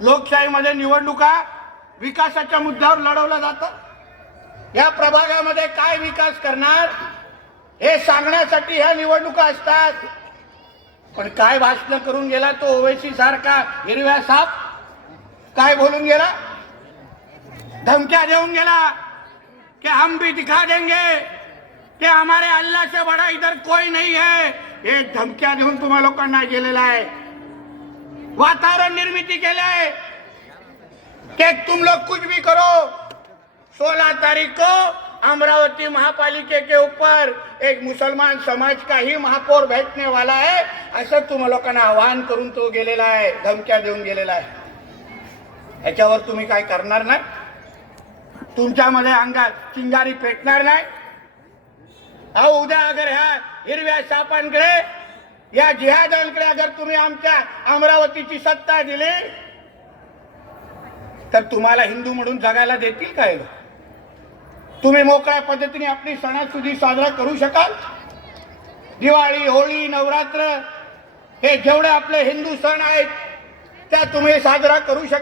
लोकशाहीमध्ये निवडणुका विकासाच्या मुद्द्यावर लढवल्या जातात। या प्रभागामध्ये काय विकास करणार हे सांगण्यासाठी ह्या निवडणुका असतात। पण काय भाषण करून गेला तो ओवैसी सारखा हिरव्या साप, काय बोलून गेला, धमक्या देऊन गेला कि हम भी दिखा देंगे कि हमारे अल्लाह से बड़ा इधर कोई नहीं है। हे धमक्या देऊन तुम्हा लोकांना गेलेला आहे, वातावरण निर्मिती केले कि तुम लोग कुछ भी करो। 16 तारीख को अमरावती महापालिके के ऊपर एक मुसलमान समाज का ही महापौर बैठने वाला है, असं तुम्हा लोकांना आवाहन करून तो गेलेला आहे, धमक्या देऊन गेलेला आहे। याच्यावर तुम्ही काय करणार नाही? तुमच्यामध्ये अंगात चिंगारी पेटणार नाही? अहो उद्या अगर ह्या हिरव्या सापांकडे या जिहादांकडे अगर तुम्ही आमच्या अमरावतीची सत्ता दिली तर तुम्हाला हिंदू म्हणून जगायला देतील काय? तुम्ही मोकळ्या पद्धतीने आपली सणासुदी साजरा करू शकाल? दिवाळी, होळी, नवरात्र हे जेवढे आपले हिंदू सण आहेत त्या तुम्ही साजरा करू शकाल?